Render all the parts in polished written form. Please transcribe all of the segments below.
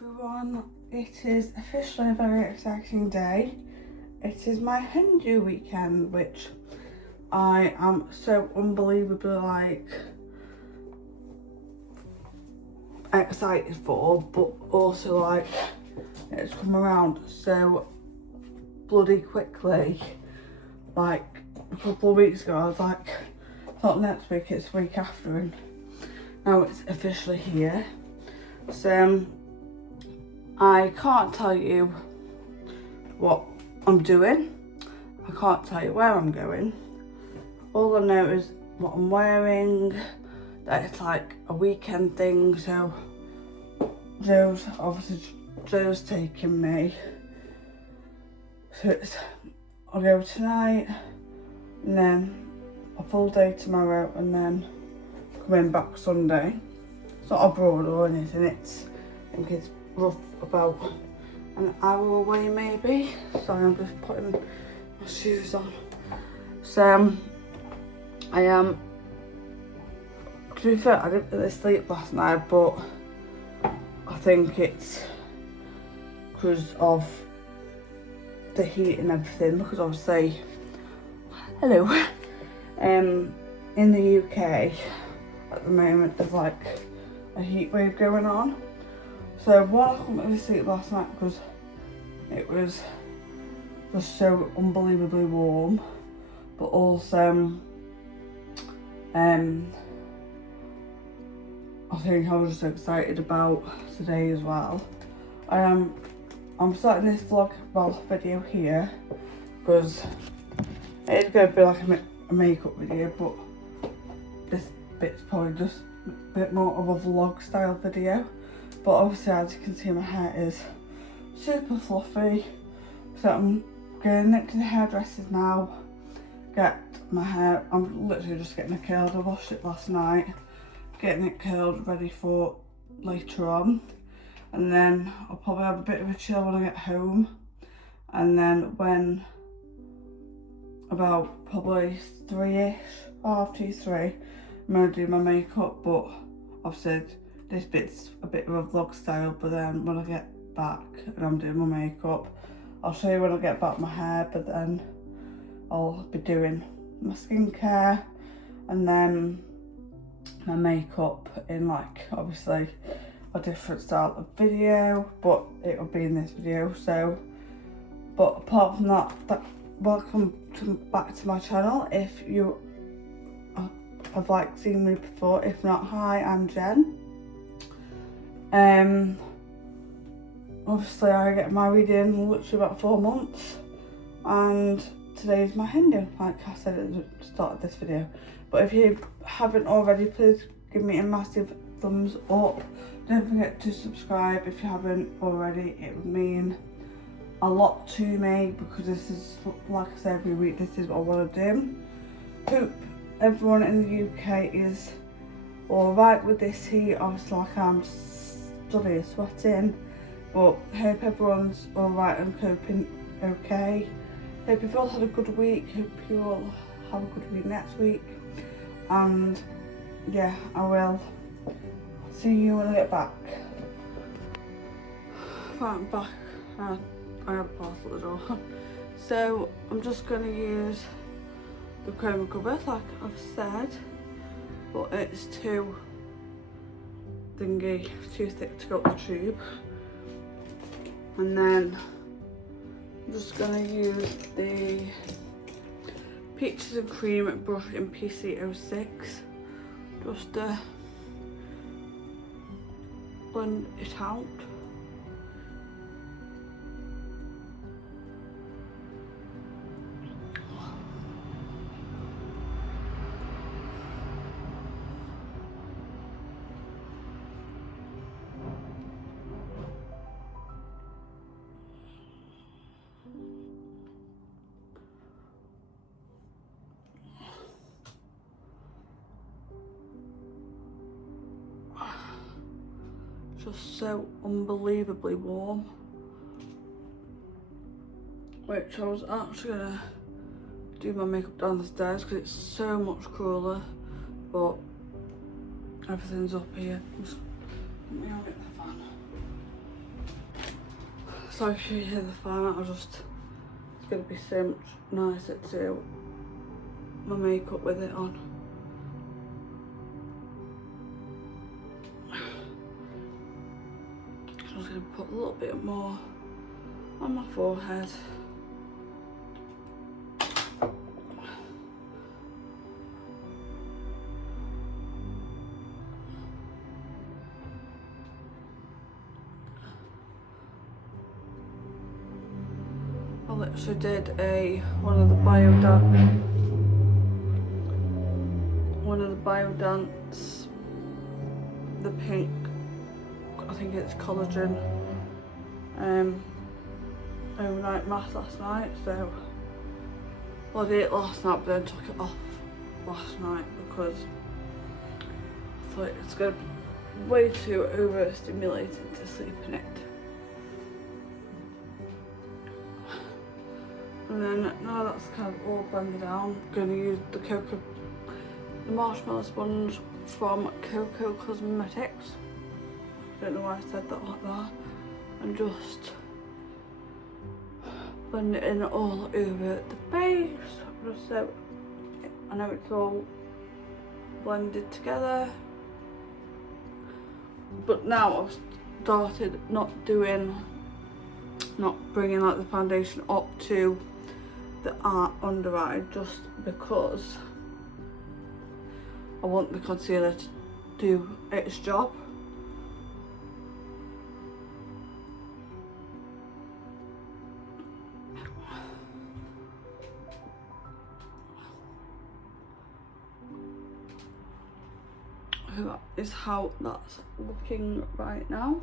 everyone, it is officially a very exciting day. It is my hen do weekend, which I am so unbelievably excited for, but also it's come around so bloody quickly. Like a couple of weeks ago I was like, it's not next week, it's the week after, and now it's officially here. So I can't tell you what I'm doing, I can't tell you where I'm going. All I know is what I'm wearing, that it's like a weekend thing, so Joe's taking me. So I'll go tonight, and then a full day tomorrow, and then coming back Sunday. It's not abroad or anything, I think it's rough about an hour away maybe. Sorry, I'm just putting my shoes on. So I am, to be fair, I didn't really sleep last night, but I think it's because of the heat and everything, because obviously, hello, in the UK at the moment there's like a heat wave going on. So one, I couldn't really sleep last night because it was just so unbelievably warm, but also I think I was just excited about today as well. I'm starting this vlog, video here, because it's going to be like a makeup video, but this bit's probably just a bit more of a vlog style video. But obviously, as you can see, my hair is super fluffy, so I'm going next to the hairdressers now, get my hair, I'm literally just getting it curled. I washed it last night, getting it curled ready for later on, and then I'll probably have a bit of a chill when I get home, and then when about probably 3ish, half 2, 3, I'm going to do my makeup. But obviously this bit's a bit of a vlog style, but then when I get back and I'm doing my makeup, I'll show you when I get back my hair, but then I'll be doing my skincare and then my makeup in obviously a different style of video, but it'll be in this video. So, but apart from that, welcome back to my channel. If you have seen me before, if not, hi, I'm Jen. Obviously I get married in literally about 4 months, and today is my hen do, like I said at the start of this video. But if you haven't already, please give me a massive thumbs up. Don't forget to subscribe if you haven't already. It would mean a lot to me, because this is, like I say every week, this is what I want to do. Hope everyone in the UK is alright with this heat. Obviously, I'm bloody sweating, but hope everyone's alright and coping okay. Hope you've all had a good week. Hope you all have a good week next week. And yeah, I will see you when I get back. Right, I'm back. I have a parcel at the door. So I'm just going to use the chroma cover like I've said, but it's too thick to go up the tube. And then I'm just going to use the Peaches and Cream brush in PC06 just to blend it out. Just so unbelievably warm, which I was actually gonna do my makeup downstairs because it's so much cooler, but everything's up here. Let me get the fan. So if you hear the fan, it's going to be so much nicer to do my makeup with it on. I'm just going to put a little bit more on my forehead. I literally did one of the Biodance, the pink, I think it's collagen, overnight mask last night. So well, I did it last night, but then took it off last night because I thought it's going to be way too overstimulating to sleep in it. And then now that's kind of all blended out, I'm going to use the marshmallow sponge from Coco Cosmetics. I don't know why I said that like that. And just blend it in all over the face, just so I know it's all blended together. But now I've started not bringing like the foundation up to the under eye, just because I want the concealer to do its job. So that is how that's looking right now.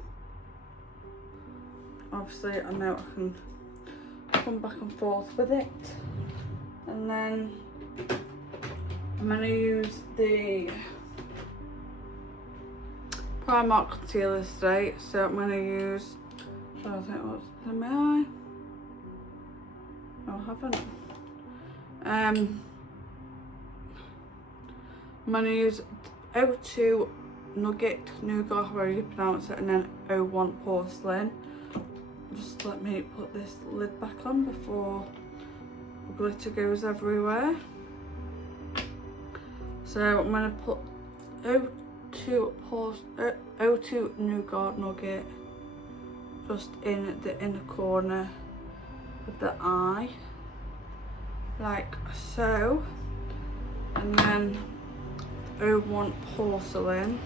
Obviously I know I can come back and forth with it, and then I'm going to use the Primark concealer today. So I'm going to use, I think what's in my eye. No, I haven't. I'm going to use O2 Nougat, however you pronounce it, and then O1 Porcelain. Just let me put this lid back on before the glitter goes everywhere. So I'm going to put O2 Nougat Nugget just in the inner corner of the eye, like so. And then O1 Porcelain,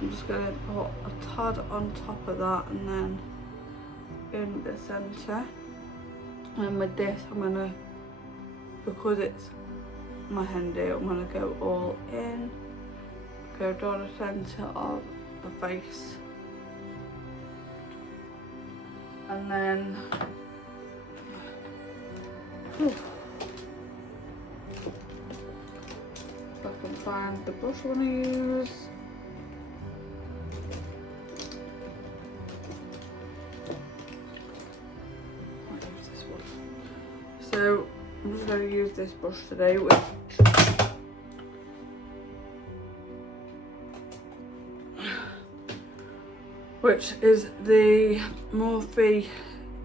I'm just going to put a tad on top of that, and then in the centre. And with this I'm going to, because it's my handy, I'm going to go all in, go down the centre of the face, and then if I can find the brush I want to use. So I'm just going to use this brush today, which is the Morphe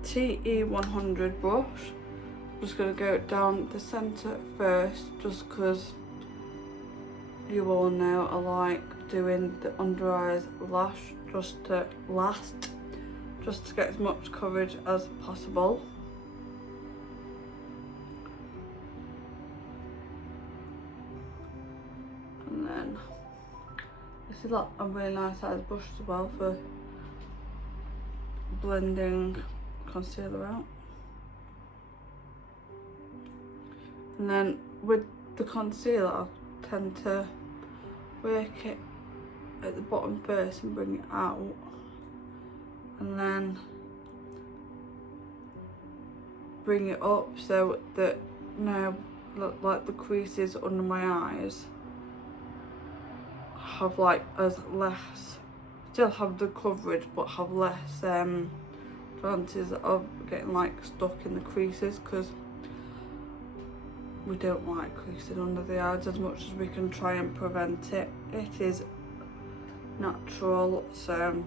TE100 brush. I'm just going to go down the centre first, just because you all know I like doing the under eyes lash just to get as much coverage as possible. And then this is like a really nice size brush as well for blending concealer out. And then with the concealer, I tend to work it at the bottom first and bring it out, and then bring it up so that now, like the creases under my eyes have like as less, still have the coverage but have less chances of getting like stuck in the creases, because we don't like creasing under the eyes as much as we can try and prevent it. It is natural, so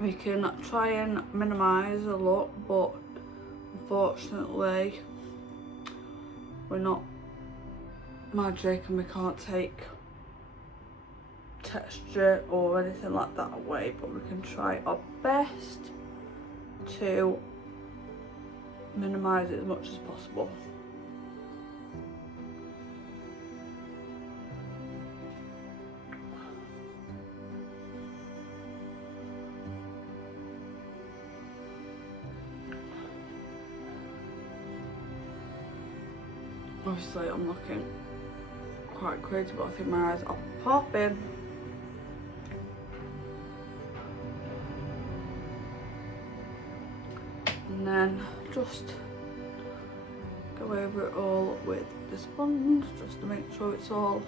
we can try and minimise the look, but unfortunately we're not magic and we can't take texture or anything like that away, but we can try our best to minimise it as much as possible. Obviously I'm looking quite crazy, but I think my eyes are popping. And then just go over it all with the sponge just to make sure it's all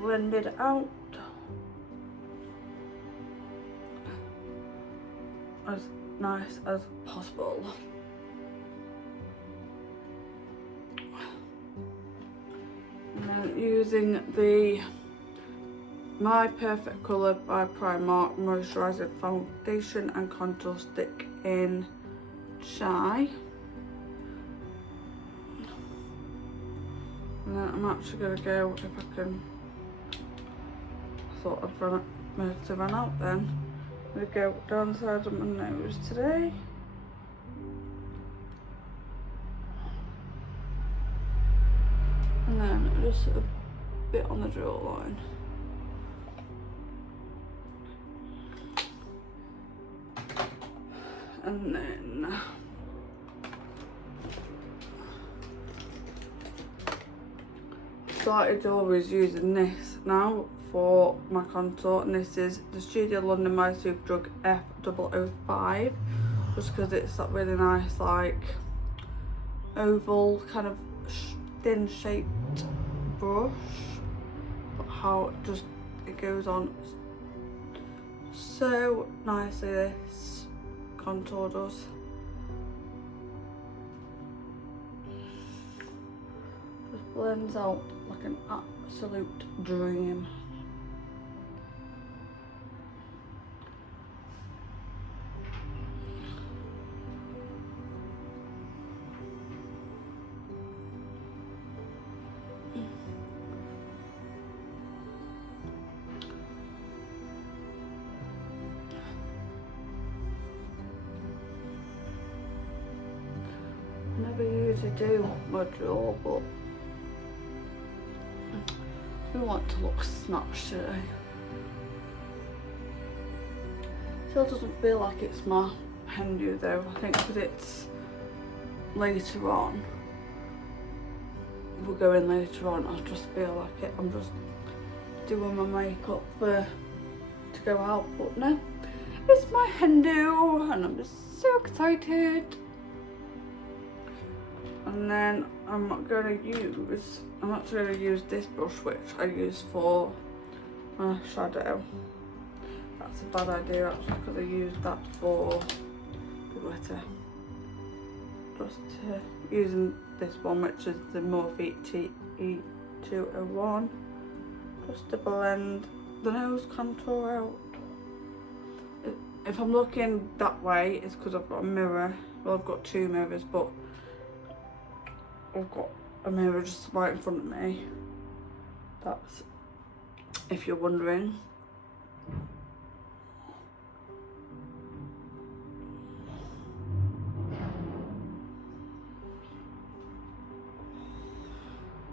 blended out as nice as possible. And then using the My Perfect Colour by Primark Moisturising Foundation and Contour Stick in Chai. And then I'm actually going to go, if I can, I thought I'd run out then. I'm going to go down the side of my nose today. And then just a bit on the jawline. And then started always using this now for my contour, and this is the Studio London My Superdrug F005, just because it's that really nice like oval kind of thin shaped brush, but how it goes on so nicely, this contour does. Just blends out like an absolute dream. I never usually do my jaw, but we want to look snatched today. Still doesn't feel like it's my hen do though. I think because it's later on, if we're going later on, I just feel like it. I'm just doing my makeup to go out, but no, it's my hen do and I'm just so excited. And then I'm actually going to use this brush which I use for my shadow. That's a bad idea actually, because I used that for the glitter. Just using this one, which is the Morphe E201, just to blend the nose contour out. If I'm looking that way, it's because I've got a mirror. Well, I've got two mirrors, but I've got a mirror just right in front of me. That's if you're wondering.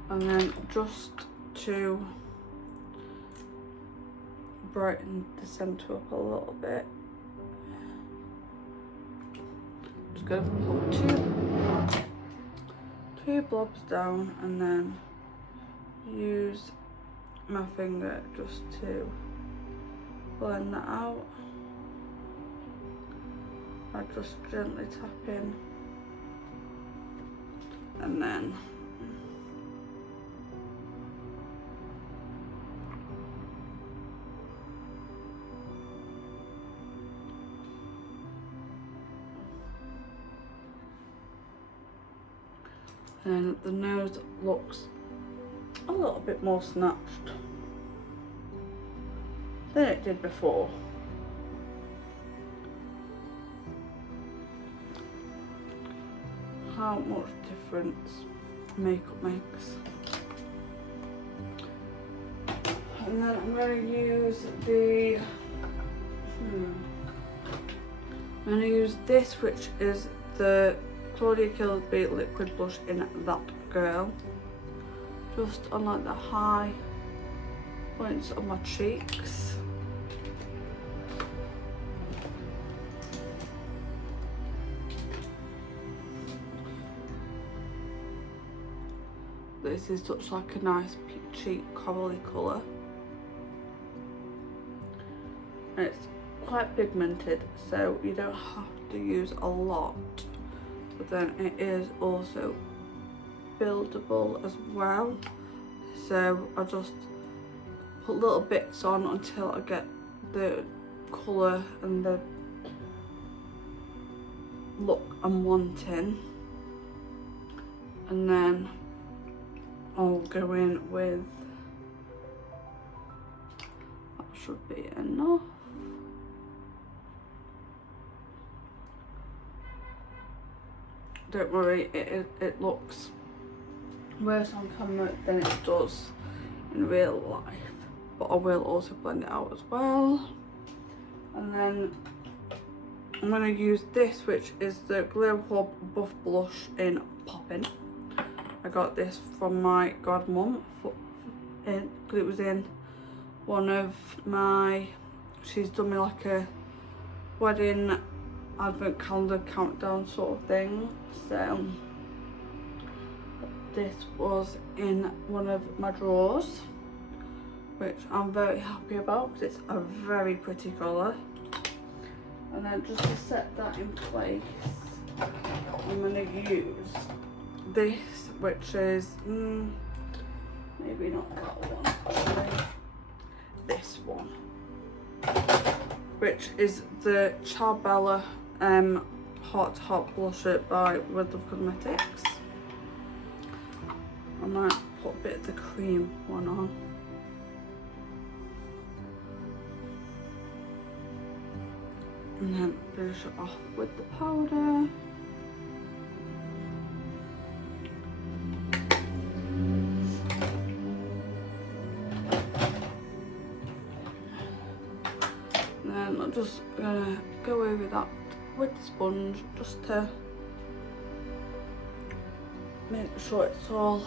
And then just to brighten the centre up a little bit, just going to put two blobs down and then use my finger just to blend that out. I just gently tap in and then the nose looks a little bit more snatched than it did before. how much difference makeup makes. And then I'm going to use this, which is the Claudia Kilby liquid blush in That Girl, just on like the high points of my cheeks. This is such like a nice peachy corally colour. And it's quite pigmented, so you don't have to use a lot, but then it is also buildable as well, so I just put little bits on until I get the colour and the look I'm wanting, and then I'll go in with, that should be enough. Don't worry, it looks worse on camera than it does in real life, but I will also blend it out as well. And then I'm going to use this, which is the Glow Hub Buff Blush in Poppin'. I got this from my godmum. It was in one of my, she's done me like a wedding advent calendar countdown sort of thing, so this was in one of my drawers, which I'm very happy about because it's a very pretty colour. And then just to set that in place, I'm going to use this, which is maybe not that one actually, this one, which is the Charbella Hot Blusher by With Love Cosmetics. I might put a bit of the cream one on. And then finish it off with the powder. And then I'm just gonna go over that with the sponge just to make sure it's all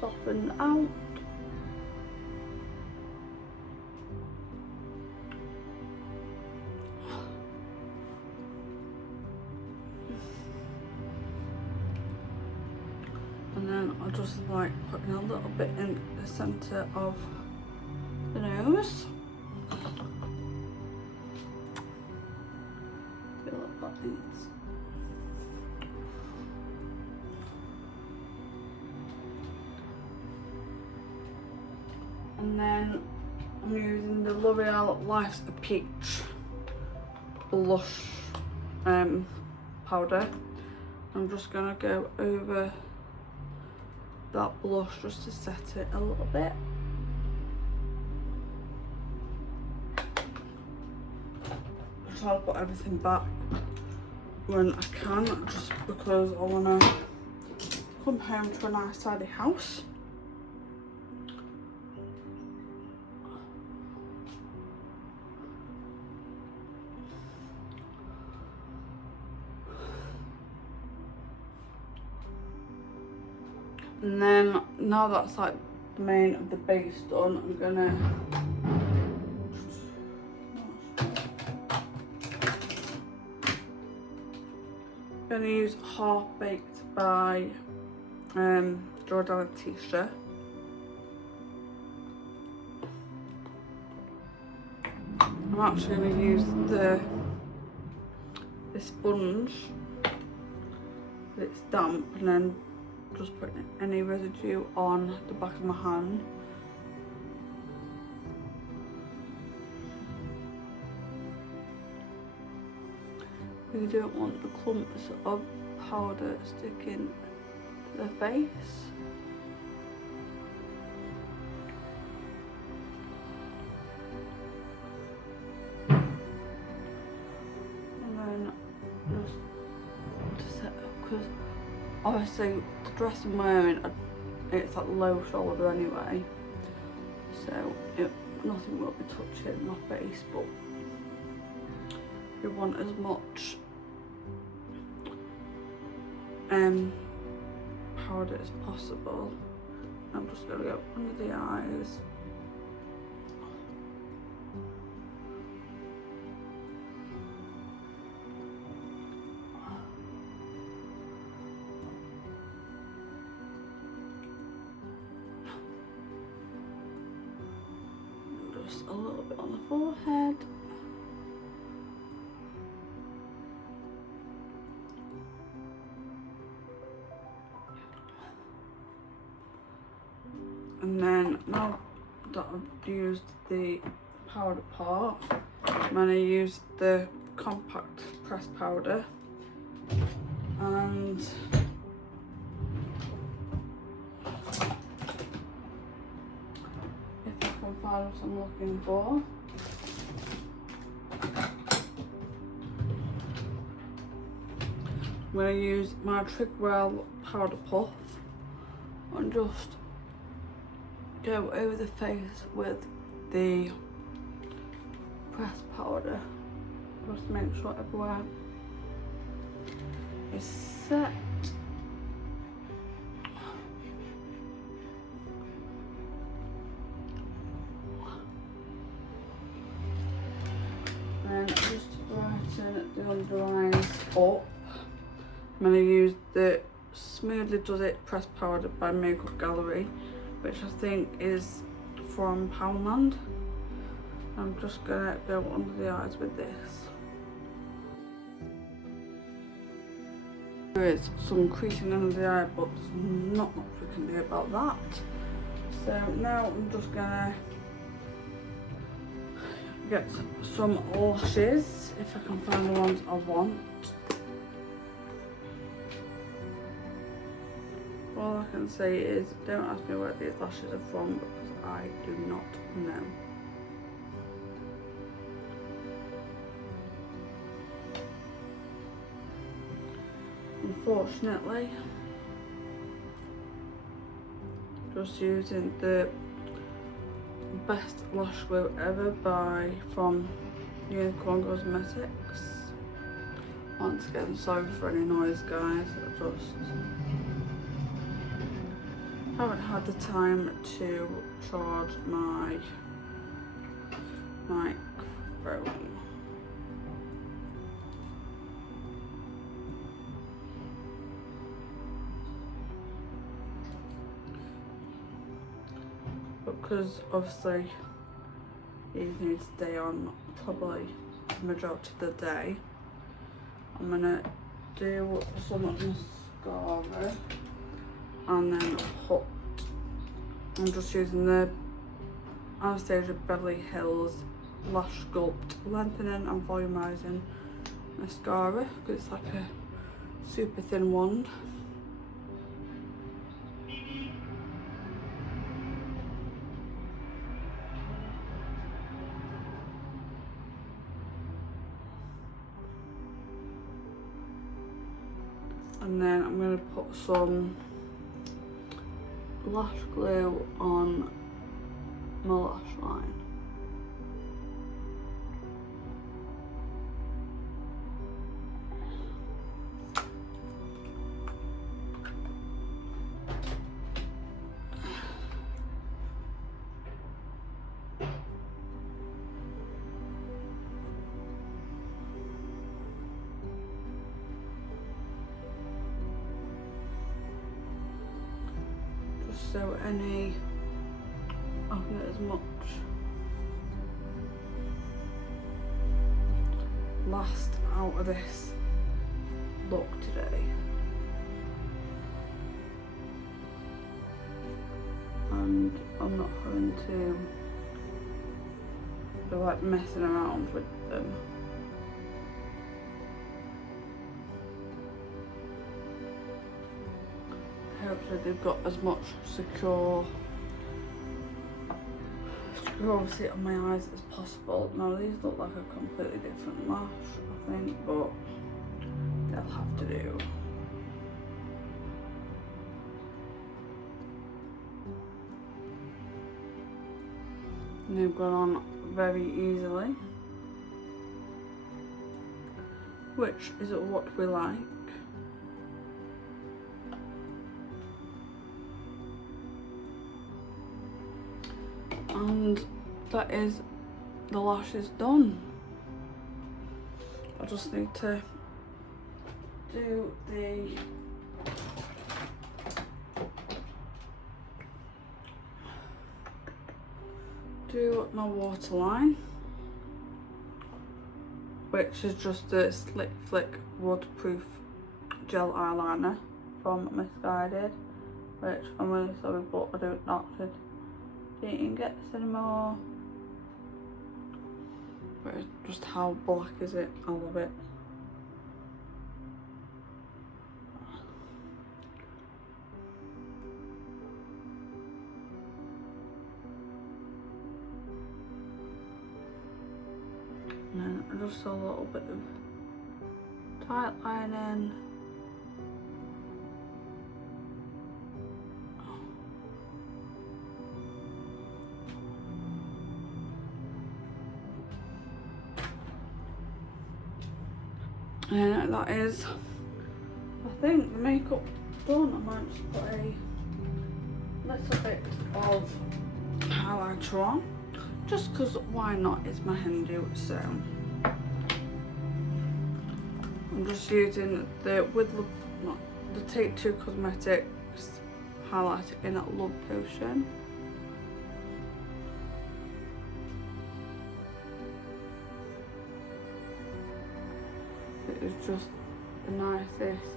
softened out. And then I'll just like put in a little bit in the centre of the nose. Feel like that needs. And then I'm using the L'Oreal Life's a Peach blush powder. I'm just gonna go over that blush just to set it a little bit. I'm trying to put everything back when I can, just because I want to come home to a nice tidy house. And then now that's like the main of the base done, I'm gonna use Half Baked by Jordan Tisha. I'm actually gonna use the sponge, it's damp, and then just putting any residue on the back of my hand. You don't want the clumps of powder sticking to the face. And then just to set a because obviously the dress I'm wearing, it's like low shoulder anyway, so nothing will be touching my face, but we want as much powder as possible. I'm just going to go under the eyes. Just a little bit on the forehead. And then now that I've used the powder part, I'm going to use the compact pressed powder, and if I can find what I'm looking for, I'm going to use my Trigwell powder puff and just go over the face with the pressed powder, just to make sure everywhere is set. And just to brighten the under eyes up, I'm going to use the Smoothly Does It pressed powder by Makeup Gallery, which I think is from Poundland. I'm just gonna go under the eyes with this. There is some creasing under the eye, but there's not much we can do about that. So now I'm just gonna get some lashes, if I can find the ones I want. All I can say is, don't ask me where these lashes are from, because I do not know. Unfortunately, just using the best lash glue ever from Unicorn Cosmetics. Once again, sorry for any noise, guys. I just haven't had the time to charge my microphone. Because obviously these need to stay on probably the majority of the day, I'm gonna do some mascara and then I'm just using the Anastasia Beverly Hills Lash Sculpt Lengthening and Volumizing Mascara, because it's like a super thin wand. And then I'm going to put some lash glue on my lash line. So I'll get as much last out of this look today. And I'm not having to be like messing around with them. Hopefully they've got as much security on my eyes as possible. Now these look like a completely different lash, I think, but they'll have to do. And they've gone on very easily, which is what we like. And that is the lashes done. I just need to do my waterline, which is just a Slick Flick waterproof gel eyeliner from Misguided, which I'm really sorry, but I don't didn't get this anymore. But it's just how black is it? I love it. And then just a little bit of tight lining. And that is, I think, the makeup done. I might just put a little bit of highlighter on, just because why not, it's my Hindu. So I'm just using the Take Two Cosmetics highlighter in that Love Potion. It's just the nicest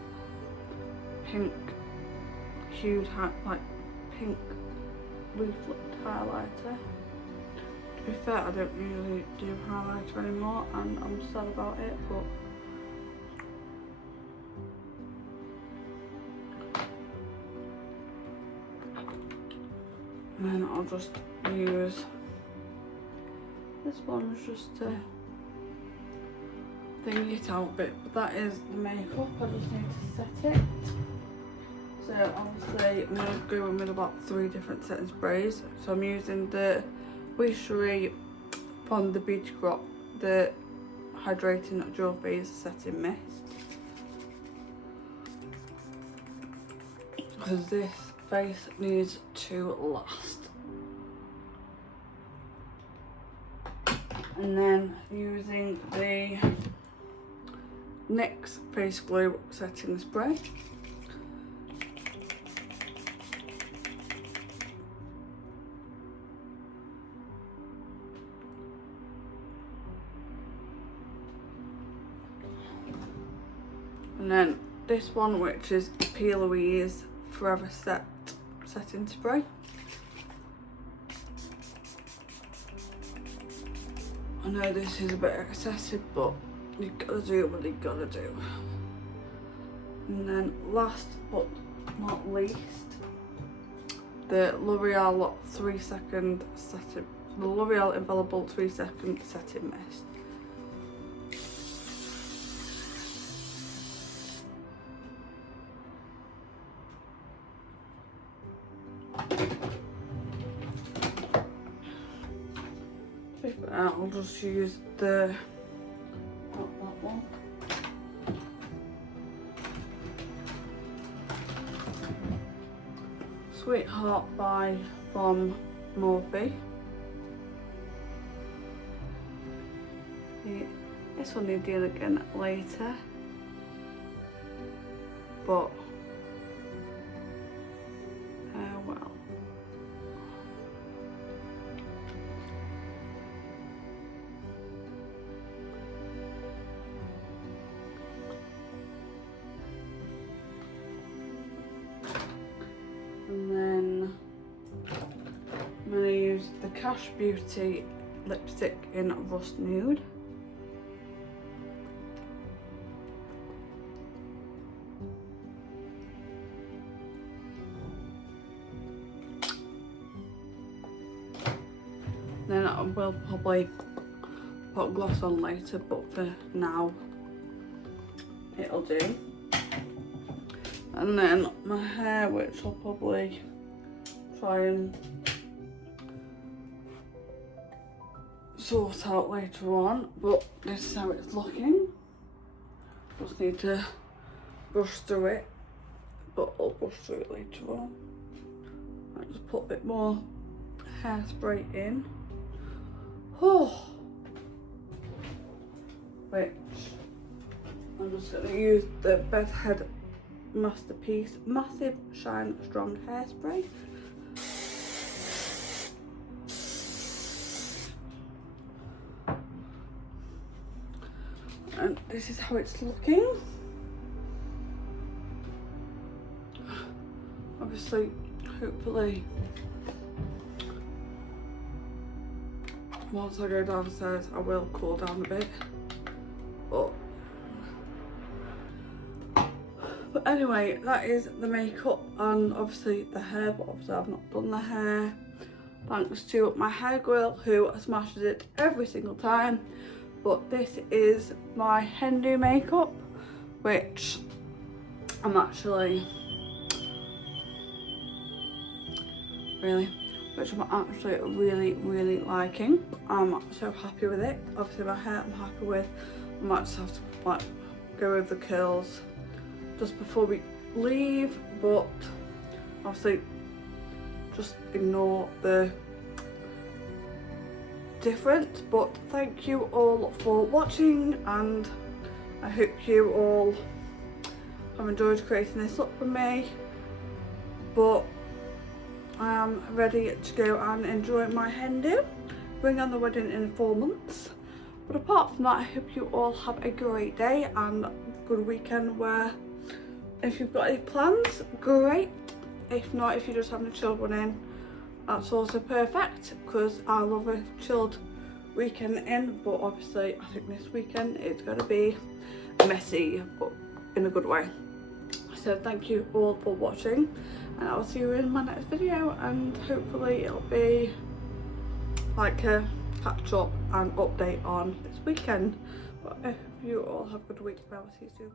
pink hued like pink reflect highlighter. To be fair, I don't usually do highlighter anymore and I'm sad about it, but and then I'll just use this one just to thing it out a bit, but that is the makeup. I just need to set it. So obviously I'm going to go in with about 3 different setting sprays. So I'm using the Wishery from the Beauty Crop, the Hydrating Dual Phase Setting Mist, because this face needs to last. And then using the NYX Face Glow Setting Spray. And then this one, which is P. Louise Forever Setting Spray. I know this is a bit excessive, but you gotta do what you gotta do. And then last but not least, the L'Oreal 3-second setting, the L'Oreal Infallible 3-second setting mist. I'll just use not that one. Sweetheart from Morphe. This one I'll do again later, but well. And then I'm going to use the Cash Beauty lipstick in Rust Nude. Then I will probably put gloss on later, but for now it'll do. And then my hair, which I'll probably try and sort out later on, but this is how it's looking. Just need to brush through it, but I'll brush through it later on. I just put a bit more hairspray in. Oh, which I'm just going to use the Bedhead Masterpiece Massive Shine Strong Hairspray. And this is how it's looking. Obviously, hopefully, once I go downstairs, I will cool down a bit. But anyway, that is the makeup and obviously the hair, but obviously I've not done the hair. Thanks to my hair girl who smashes it every single time. But this is my Hindu makeup, which I'm actually really liking. I'm so happy with it. Obviously my hair I'm happy with. I might just have to like go over the curls just before we leave, but obviously just ignore the difference. But thank you all for watching, and I hope you all have enjoyed creating this look for me. But I am ready to go and enjoy my hen do. Bring on the wedding in 4 months. But apart from that, I hope you all have a great day and good weekend, where if you've got any plans, great. If not, if you're just having a chilled one in, that's also perfect, because I love a chilled weekend in. But obviously I think this weekend is going to be messy, but in a good way. So thank you all for watching, and I'll see you in my next video, and hopefully it'll be like a catch up and update on this weekend. But I hope you all have a good week. I'll see you soon.